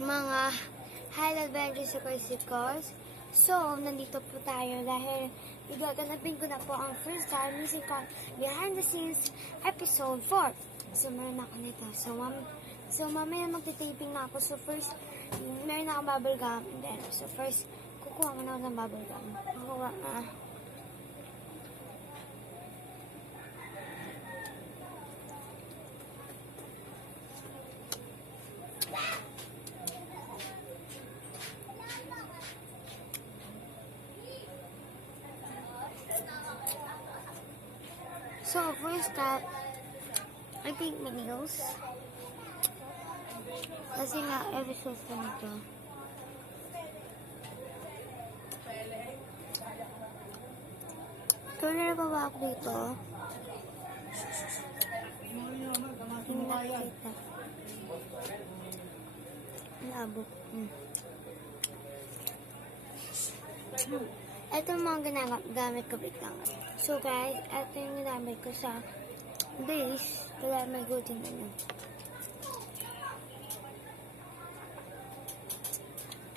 mga Highland Adventures sa Bicycles. So, nandito po tayo dahil igaganapin ko na po ang first time music behind the scenes episode 4. So, meron ako nito. So, mamaya magtitaping na ako. So, first, meron na akong bubble gum. And then, so, first, kukuha ko na ako ng bubble gum. Kukuha na. So, first cut, I think nails. Kasi nga, episode ko nito. Tuloy pa ba ako dito? Hindi nakikita. Labo. Ito yung mga ginagamit ko biglang. So guys, ito yung ginamit ko sa base. Kaya may golden na yun.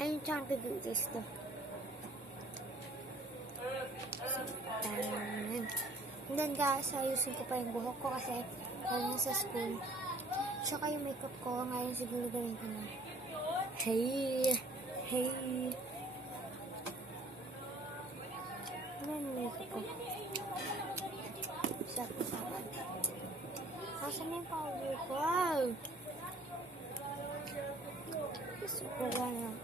I'm trying to do this though. So, and then guys, ayusin ko pa yung buhok ko kasi galing sa school. Tsaka yung makeup ko, ngayon siguro gawin ko na. Hey! Ano yung makeup ko? Sakit. Asan yung powder ko? Wow! Gusto ko lang yung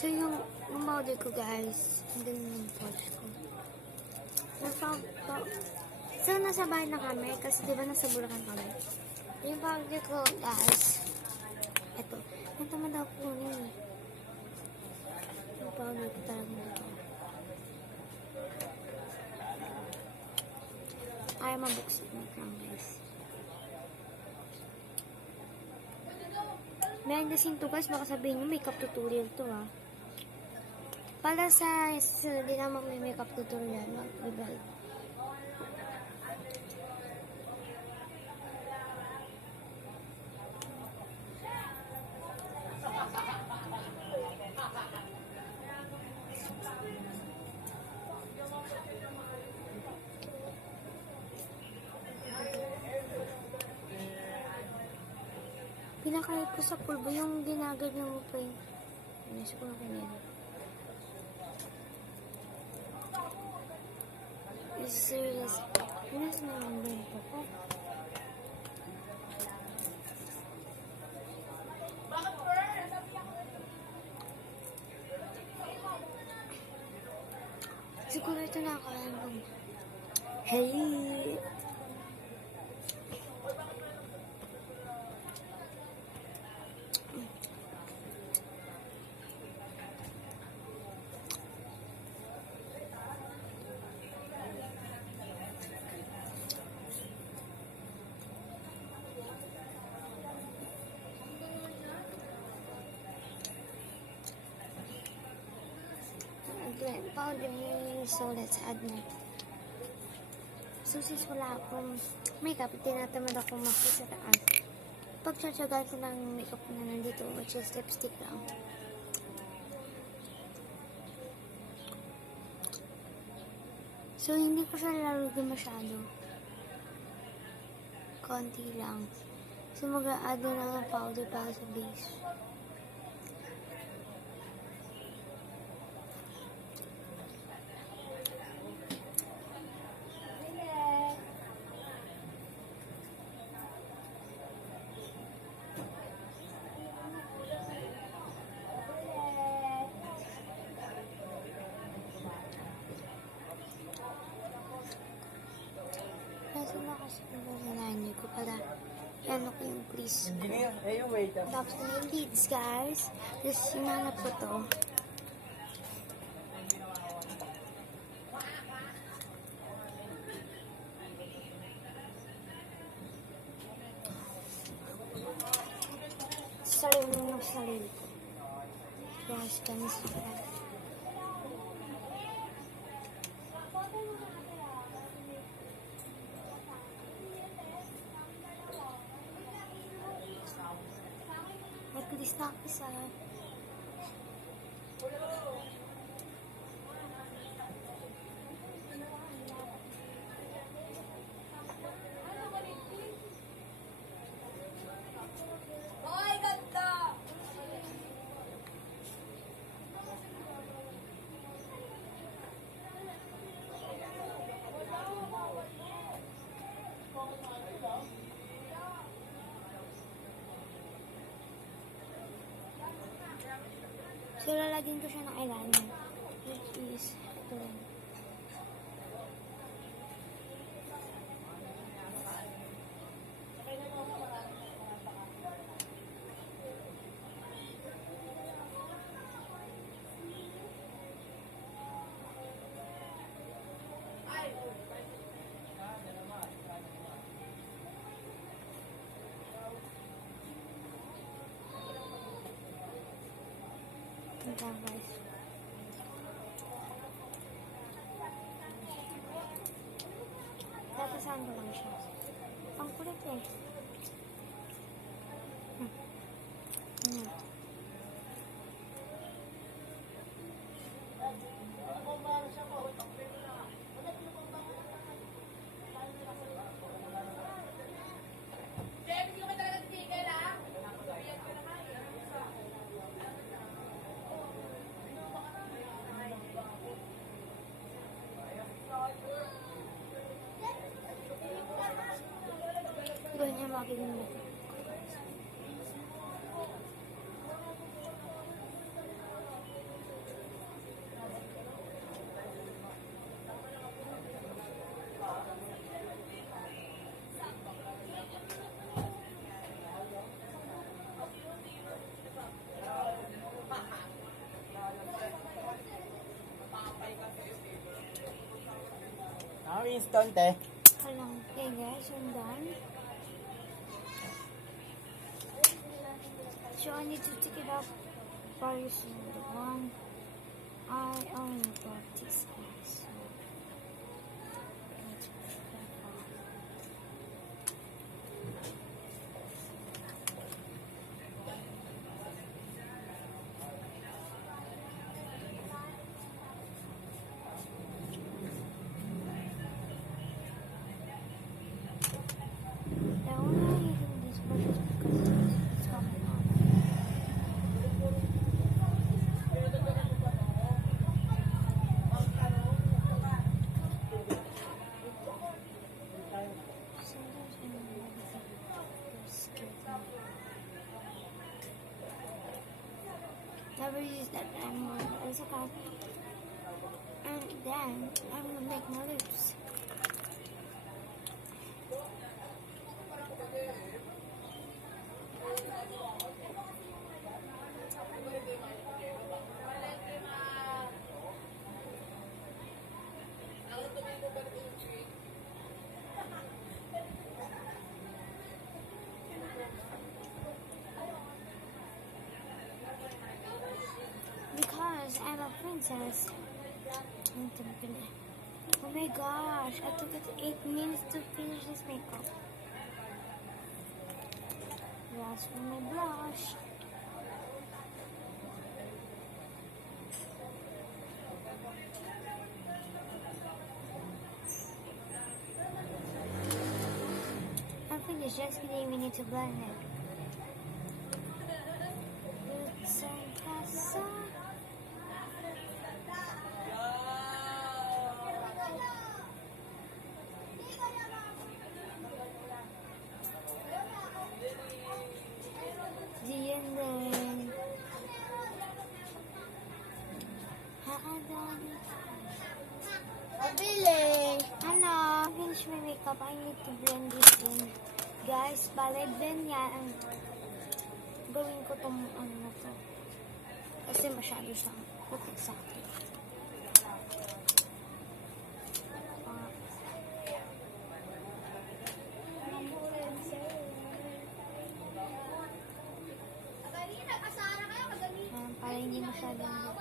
So, yung powder ko, guys, ang galing yung pouch ko. So, nasa bahay na kami, kasi diba nasa Bulacan kami. Yung powder ko, guys, ito. Ito man daw po yun. Yung powder ko talaga ito. Ayaw mabuksan mo lang, guys. Behind the scene to, guys, baka sabihin nyo, makeup tutorial to, ha. Para sa hindi naman may makeup tutorial, mag-rebel. Pinakahit ko sa pulbo, yung ginaganyan mo pa yung inis ko na kanyan. Serious. Inis na lang ba yung po? Siguro ito na ako lang. Hey! Powder, so let's add na. So since wala akong makeup, tinatamad ako makita sa taas. Pagtsatsagaan ko ng makeup na nandito, which is lipstick lang. So hindi ko siya lalagyan masyado. Konti lang. So mag-a-add na ng powder para sa base. Wala kasi nalalain ko para ano ko yung please ko. Tapos na yung leads, guys. Tapos sinanap ko to. sarili ko. Guys, kamis pa. snack isa. So, lalagyan ko siya ng ilalim. Which is, ito lang. Ito guys. Tatasahan ko lang siya. Ang kulit eh. Gawin niya makikita. Instant eh. Alam, okay guys, I'm done. So I need to take it up very soon. The one I only got this one, so let's be careful. The only I'm using this brush is because it's coming out. Sometimes when I'm ready to skip never use that anymore. It's okay. And then I'm gonna make my lips. Because I'm a princess. Oh my gosh, I took it 8 minutes to finish this makeup. That's for my blush. I'm finished, just kidding, we need to blend it. It's a casa. Diyan din. Pabili. Ano, finish my makeup. I need to blend this in. Guys, bale blend yan. Ang gawin ko tong ano na to. Kasi masyado siyang puti sa akin. Para hindi masyadong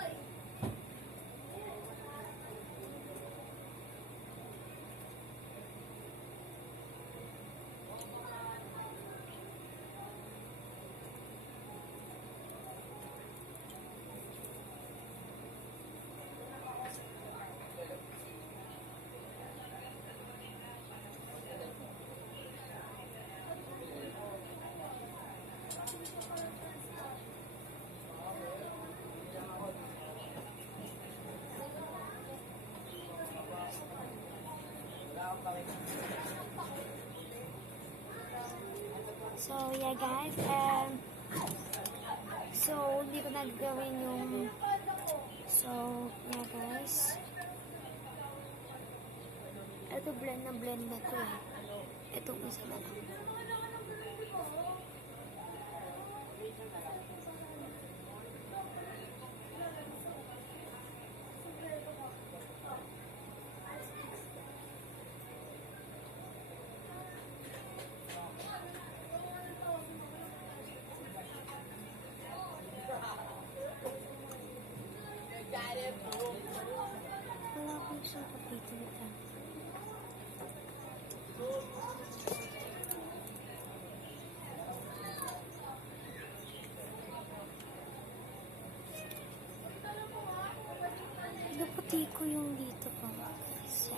So, yeah guys, so, hindi ko nagawin yung, so, yeah guys, ito blend na to eh, itong isa na lang. Wala akong isang papito nito. Naputi ko yung dito pa guys.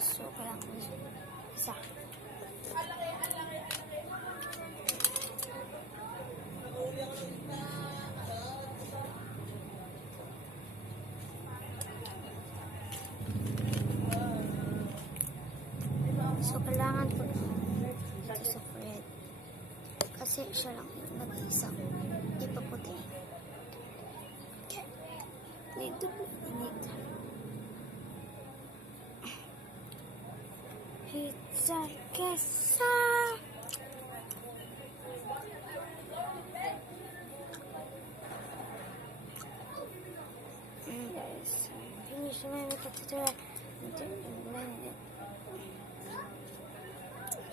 So, kailangan isa. So, kailangan ko dito sa Fred. Kasi siya lang yung nag-isang ipaputi. Okay. Need. Pizza Quesa! Guys, finish my makeup tutorial.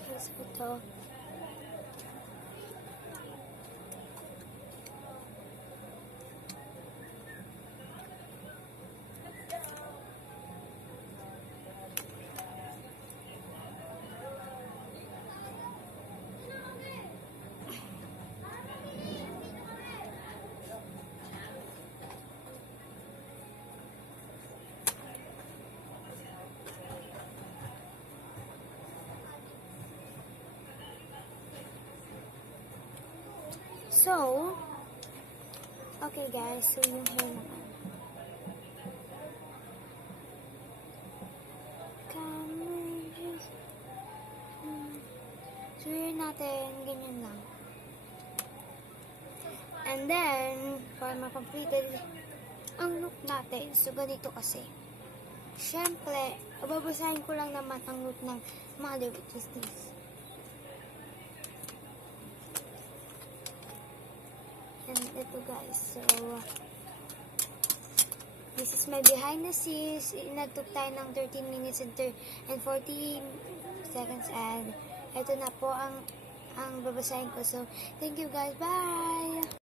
Guys, ito. So, okay guys, so yung hair naman. So, hair natin, ganyan lang. And then, for ma-completed ang look natin, so ganito kasi. Siyempre, babasahin ko lang naman ang look ng mother, which is this. And ito guys, so this is my behind the scenes. Nagtook tayo ng 13 minutes and 40 seconds, and ito na po ang babasahin ko. So, thank you guys, bye!